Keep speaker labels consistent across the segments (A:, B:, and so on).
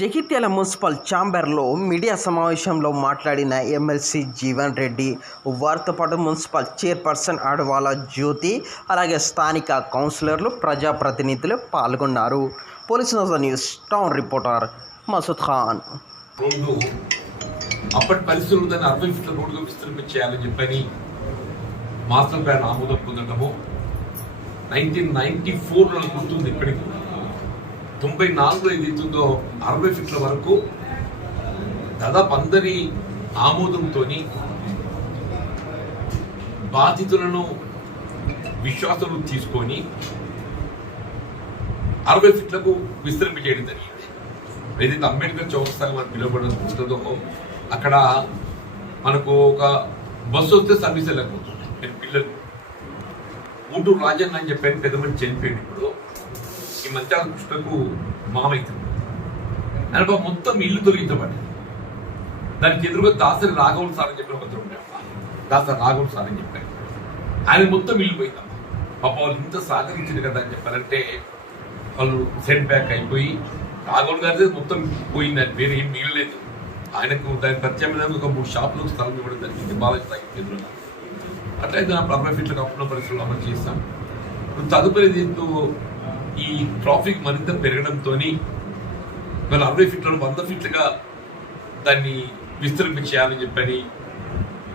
A: Jagtial municipal ఛాంబర్లో media సమావేశంలో మాట్లాడిన ఎమ్మెల్సీ జీవన్ రెడ్డి వారితో పాటు మున్సిపల్ చైర్పర్సన్ అడవాల జ్యోతి అలాగే స్థానిక కౌన్సిలర్లు ప్రజాప్రతినిధులు పాల్గొన్నారు. Police Nazar news town reporter Masood Khan.
B: అప్పటి పరిస్థితులు దాన్ని అరవై ఫీట్ల రోడ్డుగా విస్తరింపచేయాలని చెప్పని మాస్టర్ ప్లాన్ ఆమోదం పొందడము నైన్టీన్ నైన్టీ ఫోర్లో గుర్తుంది ఇప్పటికి. తొంభై నాలుగులో ఇది అవుతుందో అరవై ఫీట్ల వరకు దాదాపు అందరి ఆమోదంతో బాధితులను విశ్వాసం తీసుకొని అరవై ఫీట్లకు విస్తరింపజేయడం జరిగింది. ఏదైతే అంబేద్కర్ చౌరస్తాగా మనకు పిలువబడడం ఉంటుందో అక్కడ మనకు ఒక బస్సు వస్తే సర్వీస్ వెళ్ళకపోతుంది పిల్లలు. ఊటూరు రాజన్న అని చెప్పాను పెద్ద మంది చనిపోయింది ఇప్పుడు. ఈ మంచాల కృష్ణకు మామైతుంది. అనగా మొత్తం ఇల్లు తొలగించబడింది దానికి ఎదురుగా దాసరి రాఘవులు సార్ అని చెప్పిన ఒక ఉండే దాసరి రాఘవులు సార్ అని చెప్పారు ఆయన మొత్తం ఇల్లు పోయిందమ్మా. పాప వాళ్ళు ఇంత సహకరించింది కదా అని చెప్పారంటే వాళ్ళు సెట్ బ్యాక్ అయిపోయి రాఘవులు గారి మొత్తం పోయింది ఆయన వేరే ఏం మిగిలేదు ఆయనకు దాని ప్రత్యామ్నాయంగా ఒక మూడు షాపులు స్థలం ఇవ్వడం జరిగింది. బాలాజీ తాగి ఎదురుగా అట్లయితే నా అరవై ఫీట్లకు అప్పుల పరిస్థితులు అమలు చేస్తాం ఇప్పుడు తదుపరి దీంతో ఈ ట్రాఫిక్ మరింత పెరగడంతో మన అరవై ఫీట్లను వంద ఫీట్లుగా దాన్ని విస్తరింప చేయాలని చెప్పని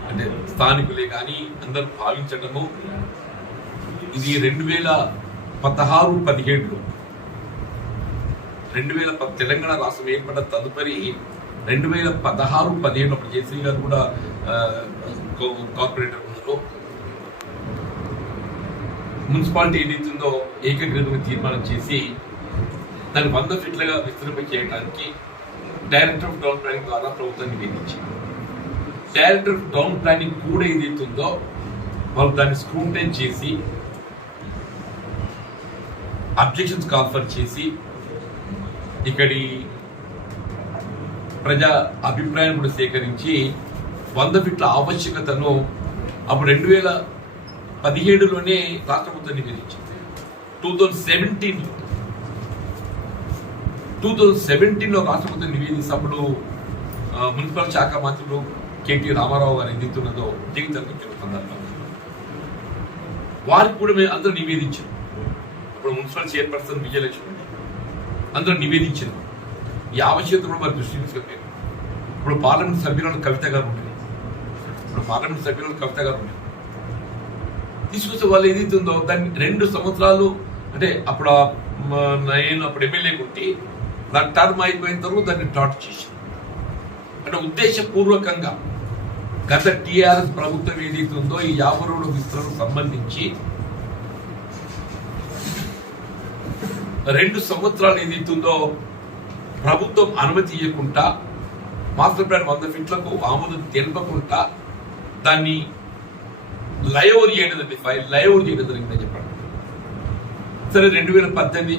B: అంటే స్థానికులే కానీ అందరూ భావించడము. ఇది రెండు వేల పదహారు పదిహేడులో రెండు వేల తెలంగాణ రాష్ట్రం ఏర్పడ్డ తదుపరి రెండు వేల పదహారు పదిహేడు అప్పుడు జయశ్రీ గారు కూడా కార్పొరేటర్ ఉన్నారు. మున్సిపాలిటీ ఏదైతుందో ఏకగ్రీవంగా తీర్మానం చేసి దాన్ని వంద ఫీట్లుగా విస్తరింప చేయడానికి డైరెక్టర్ ఆఫ్ టౌన్ ప్లానింగ్ ద్వారా ప్రభుత్వాన్ని నివేదించింది. డైరెక్టర్ ఆఫ్ టౌన్ ప్లానింగ్ కూడా ఏదైతుందో వాళ్ళు దాన్ని స్క్రూటైన్ చేసి అబ్జెక్షన్స్ కాన్ఫర్ చేసి ఇక్కడి ప్రజా అభిప్రాయం కూడా సేకరించి వంద ఫీట్ల ఆవశ్యకతను అప్పుడు రెండు వేల పదిహేడులోనే రాష్ట్ర ప్రభుత్వం నివేదించింది టూ థౌజండ్ సెవెంటీన్లో. టూ థౌజండ్ సెవెంటీన్లో రాష్ట్ర ప్రభుత్వం నివేదించినప్పుడు మున్సిపల్ శాఖ మంత్రులు కేటీ రామారావు గారు ఎదుగుతున్నదో జీవితానికి వచ్చిన సందర్భంగా వారికి కూడా మేము అందరూ నివేదించాం. ఇప్పుడు మున్సిపల్ చైర్పర్సన్ విజయలక్ష్మి అందరూ నివేదించారు ఈ ఆవశ్యకత కూడా మరి దృష్టి తీసుకెళ్ళారు ఇప్పుడు పార్లమెంట్ సభ్యులను కవిత గారు ఉంటుంది ఇప్పుడు పార్లమెంట్ సభ్యులను కవిత గారు ఉంటుంది తీసుకొస్తే వాళ్ళు ఏదైతే ఉందో దాన్ని రెండు సంవత్సరాలు అంటే అప్పుడు నేను అప్పుడు ఎమ్మెల్యే కొట్టి నా టర్మ్ అయిపోయిన తర్వాత దాన్ని టార్ట్ చేసి అంటే ఉద్దేశపూర్వకంగా గత టీఆర్ఎస్ ప్రభుత్వం ఏదైతే ఉందో ఈ యాభై రోడ్డు విస్తరణ సంబంధించి రెండు సంవత్సరాలు ఏదైతుందో ప్రభుత్వం అనుమతి ఇవ్వకుండా మాస్టర్ ప్లాన్ వంద ఫీట్లకు ఆమోదం తెలపకుండా దాన్ని లైవ్ చేయడం జరిగింది ఫైల్ లైవ్ చేయడం జరిగిందని చెప్పండి. సరే రెండు వేల పద్దెనిమిది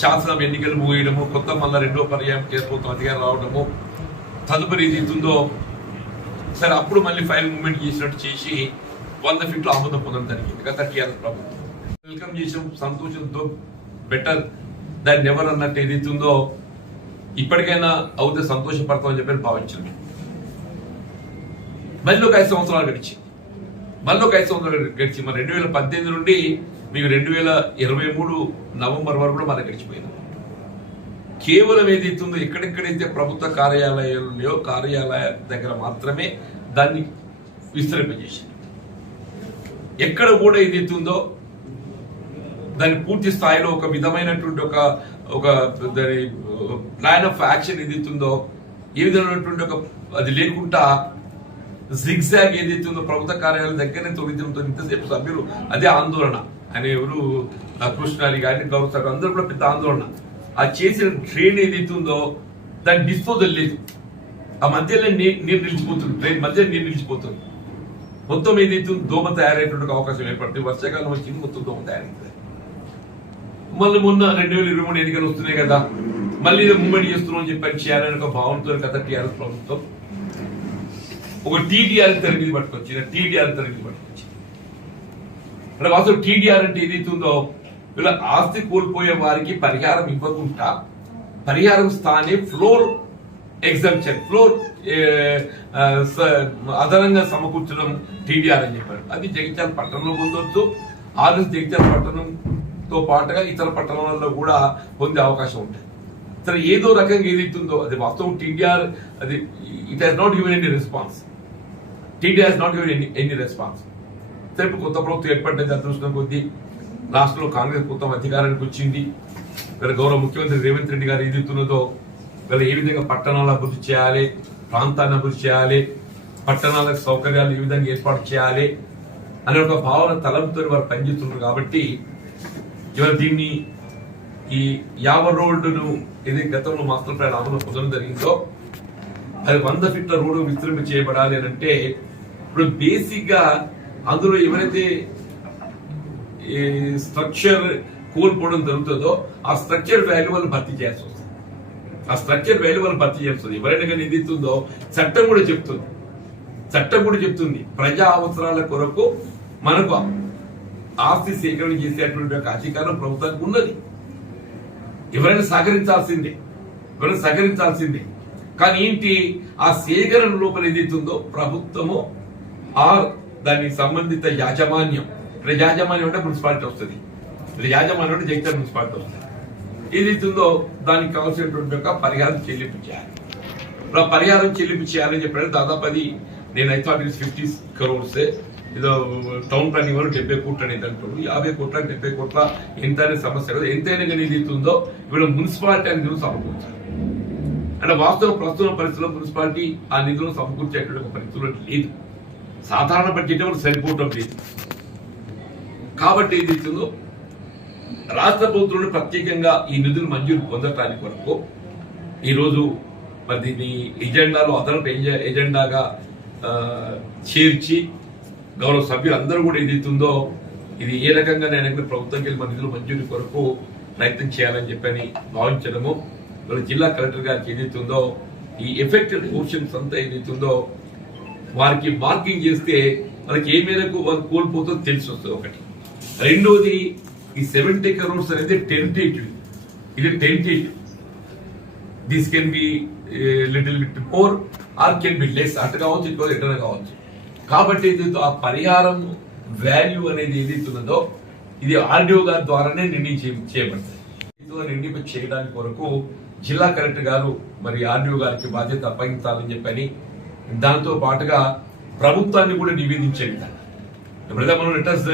B: శాసనం ఎన్నికలు ముగియడము కొత్త మళ్ళీ రెండో పర్యాయం కేంద్ర అధికారం రావడము తదుపరి ఇది ఉందో సరే అప్పుడు మళ్ళీ ఫైల్ మూవ్మెంట్ చేసినట్టు చేసి వంద ఫీట్లు ఆమోదం పొందడం జరిగింది. గత టీఆర్ఎస్ ప్రభుత్వం. వెల్కమ్ చేసాం సంతోషంతో బెటర్ దాన్ని ఎవరు అన్నట్టు ఏదైతుందో ఇప్పటికైనా అవుతే సంతోషపడతామని చెప్పి భావించాను. మళ్ళీ ఒక ఐదు సంవత్సరాలు గడిచింది మళ్ళీ ఒక ఐదు సంవత్సరాలు గడిచి మరి రెండు వేల పద్దెనిమిది నుండి మీకు రెండు వేల ఇరవై మూడు నవంబర్ వరకు కూడా మన గడిచిపోయింది. కేవలం ఏదైతుందో ఎక్కడెక్కడైతే ప్రభుత్వ కార్యాలయాలు ఉన్నాయో కార్యాలయ దగ్గర మాత్రమే దాన్ని విస్తరింపజేసింది ఎక్కడ కూడా ఏదైతుందో దాని పూర్తి స్థాయిలో ఒక విధమైనటువంటి ఒక ఒక దాని ప్లాన్ ఆఫ్ యాక్షన్ ఏదైతుందో ఏ విధమైనటువంటి ఒక అది లేకుండా జిగ్జాగ్ ఏదైతే ఉందో ప్రభుత్వ కార్యాలయం దగ్గరనే తొలగించడంతో ఇంతసేపు సభ్యులు అదే ఆందోళన. ఆయన ఎవరు? ఆ కృష్ణారి గారిని గౌరవ అందరూ కూడా పెద్ద ఆందోళన. ఆ చేసిన ట్రైన్ ఏదైతే ఉందో దాని డిస్పోజల్ లేదు. ఆ మధ్యలో నీరు నిలిచిపోతుంది ట్రైన్ మధ్యలో నీరు నిలిచిపోతుంది. మొత్తం ఏదైతే దోమ తయారయ్యేటువంటి అవకాశం ఏర్పడుతుంది. వర్షాకాలం వచ్చింది మొత్తం దోమ తయారైంది. మళ్ళీ మొన్న రెండు వేల ఇరవై మూడు ఎన్నికలు వస్తున్నాయి కదా. మళ్ళీ ఇది మూవ్మెంట్ చేస్తున్నాం అని చెప్పి చేయాలని ఒక భావనతో కదా టీఆర్ఎస్ ప్రభుత్వం ఒక టీడీఆర్ తరగతి పట్టుకొచ్చి టీడీఆర్ తరగతి పట్టుకొచ్చి అంటే వాస్తవం టీడీఆర్ అంటే ఏదైతుందో ఉందో ఆస్తి కోల్పోయే వారికి పరిహారం ఇవ్వకుండా పరిహారం స్థానే ఫ్లోర్ ఎగ్జంప్షన్ ఫ్లోర్ అదనంగా సమకూర్చడం టీడీఆర్ అని చెప్పారు. అది జగిత్యాల పట్టణంలో పొందొచ్చు ఆర్ఎస్ జగిత్యాల పట్టణంతో పాటుగా ఇతర పట్టణాలలో కూడా పొందే అవకాశం ఉంటుంది. సరే ఏదో రకంగా ఏదైతుందో అది వాస్తవం టీడీఆర్ అది it has not given any response TD has not given any any response తెలుపు కొత్త ప్రభుత్వం ఏర్పడిన అదృష్టం కొద్దీ రాష్ట్రంలో కాంగ్రెస్ మొత్తం అధికారానికి వచ్చింది. ఇక్కడ గౌరవ ముఖ్యమంత్రి రేవంత్ రెడ్డి గారు ఎదుగుతున్నదో వీళ్ళ ఏ విధంగా పట్టణాలు అభివృద్ధి చేయాలి ప్రాంతాన్ని అభివృద్ధి చేయాలి పట్టణాలకు సౌకర్యాలు ఏ విధంగా ఏర్పాటు చేయాలి అనే ఒక భావన తలంతో వారు పనిచేస్తున్నారు కాబట్టి ఇవాళ దీన్ని ఈ యావ రోడ్డును ఏదైతే గతంలో మాస్టర్ ప్లాన్ అమలు పొందడం జరిగిందో అది వంద ఫీట్ల రోడ్డు విస్తరింప చేయబడాలి అని అంటే ఇప్పుడు బేసిక్గా అందులో ఎవరైతే స్ట్రక్చర్ కోల్పోవడం జరుగుతుందో ఆ స్ట్రక్చర్ వాల్యూ వాళ్ళు భర్తీ చేయాల్సి వస్తుంది. ఆ స్ట్రక్చర్ వాల్యూ వాళ్ళు భర్తీ చేస్తుంది ఎవరైనా కానీ చట్టం కూడా చెప్తుంది. చట్టం కూడా చెప్తుంది. ప్రజా అవసరాల కొరకు మనకు ఆస్తి సేకరణ చేసేటువంటి ఒక అధికారం ప్రభుత్వానికి ఉన్నది. ఎవరైనా సహకరించాల్సిందే. ఎవరైనా సహకరించాల్సిందే. కానీ ఏంటి? ఆ సేకరణ లోపల ఏదైతుందో ప్రభుత్వము ఆ దానికి సంబంధిత యాజమాన్యం. ఇక్కడ యాజమాన్యం అంటే మున్సిపాలిటీ వస్తుంది. ఇక్కడ యాజమాన్యం అంటే జగిత్యాల మున్సిపాలిటీ వస్తుంది. ఏదైతుందో దానికి కావాల్సినటువంటి ఒక పరిహారం చెల్లింపు చేయాలి. ఇప్పుడు ఆ పరిహారం చెల్లింపు చేయాలని చెప్పాడు. దాదాపు అది నేను ఐ థాట్ ఫిఫ్టీ క్రోర్స్ ఏదో టౌన్ ప్లానింగ్ వాళ్ళు డెబ్బై కోట్లు అనేది అంటాడు. యాభై కోట్ల డెబ్బై కోట్ల ఎంత అనే సమస్య కదా ఎంతైనా కానీ ఇది ఇప్పుడు మున్సిపాలిటీ ఆ నిధులు సమకూర్చాలి. అంటే వాస్తవ ప్రస్తుత పరిస్థితుల్లో మున్సిపాలిటీ ఆ నిధులను సమకూర్చేటువంటి ఒక పరిస్థితుల్లో లేదు. సాధారణ బడ్జెట్ ఎవరు సరిపోవటం లేదు. కాబట్టి ఏది ఇస్తుందో రాష్ట్ర ప్రభుత్వం ప్రత్యేకంగా ఈ నిధులు మంజూరు పొందటానికి వరకు ఈరోజు మరి దీన్ని ఎజెండాలో అదనపు ఎజె- ఎజెండాగా చేర్చి గౌరవ సభ్యులు అందరూ కూడా ఏదైతుందో ఇది ఏ రకంగా నేను ప్రభుత్వంకి వెళ్ళి మన నిధులు మంజూరు కొరకు ప్రయత్నం చేయాలని చెప్పని భావించడము. జిల్లా కలెక్టర్ గారికి ఏదైతుందో ఈ ఎఫెక్టెడ్ పోర్షన్స్ అంతా ఏదైతుందో వారికి వాకింగ్ చేస్తే వాళ్ళకి ఏ మేరకు వారు కోల్పోతుందో తెలిసి వస్తుంది ఒకటి. రెండోది ఈ సెవెంటీ కరోడ్స్ అనేది టెంటేటివ్ ఇది tentative this can be little bit more or can be less అటు కావచ్చు ఇటు ఎటన కావచ్చు. కాబట్టి ఇది ఆ పరిహారం వాల్యూ అనేది ఏదైతే ఉన్నదో ఇది ఆర్డీఓ గారి ద్వారానే నిర్ణయం చేయబడుతుంది. నిర్ణయం చేయడానికి కొరకు జిల్లా కలెక్టర్ గారు మరి ఆర్డీఓ గారికి బాధ్యత అప్పగించాలని చెప్పని దాంతో పాటుగా ప్రభుత్వాన్ని కూడా నివేదించే విధంగా ఎప్పుడైతే మనం letters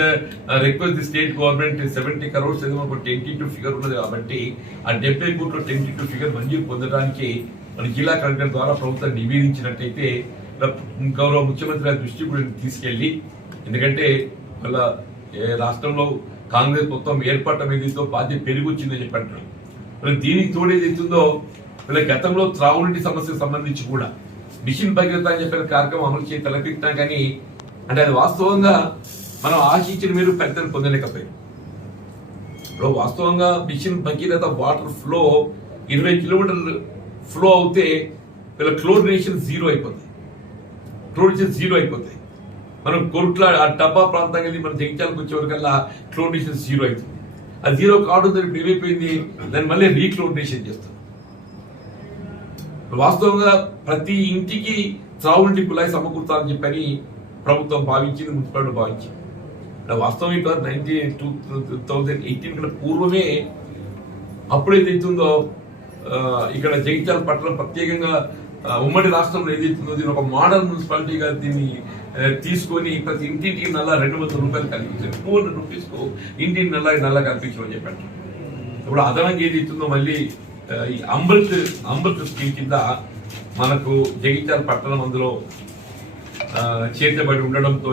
B: request the state government seventy crores ఏదో మనకు టూ ఫిగర్ ఉన్నది కాబట్టి ఆ డెబ్బై కోట్ల టెంటీ ఫిగర్ మంజూరు పొందడానికి మన జిల్లా కలెక్టర్ ద్వారా ప్రభుత్వం నివేదించినట్టయితే గౌరవ ముఖ్యమంత్రి దృష్టి కూడా తీసుకెళ్ళి ఎందుకంటే వాళ్ళ రాష్ట్రంలో కాంగ్రెస్ మొత్తం ఏర్పడటం ఏదైతే బాధ్యత పెరిగొచ్చిందని చెప్పారు చెప్పి అంటున్నాం మరి దీనికి తోడు ఏదైతుందో వీళ్ళ గతంలో త్రాగునీటి సమస్యకు సంబంధించి కూడా మిషన్ భగీరథ అని చెప్పిన కార్యక్రమం అమలు చేసి తలపెట్టినా కానీ అంటే అది వాస్తవంగా మనం ఆశించిన మీరు ఫలితం పొందలేకపోయాం ఇప్పుడు వాస్తవంగా మిషన్ భగీరథ వాటర్ ఫ్లో ఇరవై కిలోమీటర్లు ఫ్లో అవుతే వీళ్ళ క్లోరినేషన్ జీరో అయిపోతుంది క్లోరినేషన్ జీరో అయిపోతాయి. మనం కొరుట్ల ఆ డబ్బా ప్రాంతం వెళ్ళి మనం జగిత్యాలకు వచ్చేవరకల్లా క్లోరినేషన్ జీరో అవుతుంది. ఆ జీరో కావడం దానికి ఏమైపోయింది దాన్ని మళ్ళీ రీక్లోరినేషన్ చేస్తాం. వాస్తవంగా ప్రతి ఇంటికి త్రావుంటి కుళాయి సమకూర్చాలని చెప్పని ప్రభుత్వం భావించింది మున్సిపాలిటీ భావించింది. వాస్తవం ఇక నైన్టీన్ టూ థౌజండ్ ఎయిటీన్ కన్నా పూర్వమే అప్పుడు ఏదైతుందో ఇక్కడ జగిత్యాల పట్టణం ప్రత్యేకంగా ఉమ్మడి రాష్ట్రంలో ఏదైతుందో దీని ఒక మోడల్ మున్సిపాలిటీగా దీన్ని తీసుకొని ప్రతి ఇంటింటికి నల్ల రెండు వందల రూపాయలు కల్పించారు. టూ హండ్రెడ్ రూపీస్ ఇంటింటి నల్ల నల్ల కల్పించమని చెప్పారు. ఇప్పుడు అదనంగా ఏదైతుందో మళ్ళీ ఈ అమృత్ అమృత్ స్కీమ్ కింద మనకు జగిత్యాల పట్టణం అందులో చేర్చబడి ఉండడంతో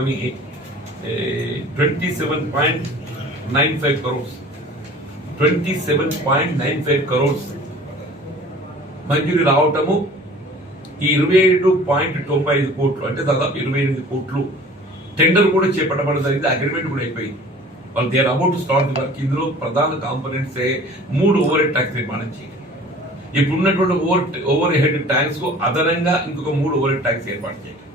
B: twenty seven point nine five crores twenty seven point nine five crores మంజూరు రావటము ఈ ఇరవై ఏడు పాయింట్ తొంభై ఐదు కోట్లు అంటే దాదాపు ఇరవై ఎనిమిది కోట్లు టెండర్ కూడా చేపట్టబడడం జరిగింది అగ్రిమెంట్ కూడా అయిపోయింది. వాళ్ళు దేర్ అబౌట్ స్టార్ట్ వర్క్ ఇందులో ప్రధాన కాంపోనెంట్స్ మూడు ఓవర్ హెడ్ ట్యాంక్స్ నిర్మాణం చేయాలి. ఇప్పుడు ఉన్నటువంటి ఓవర్ ఓవర్ హెడ్ ట్యాంక్స్కు అదనంగా ఇంకొక మూడు ఓవర్ హెడ్ ట్యాంక్స్ ఏర్పాటు చేయాలి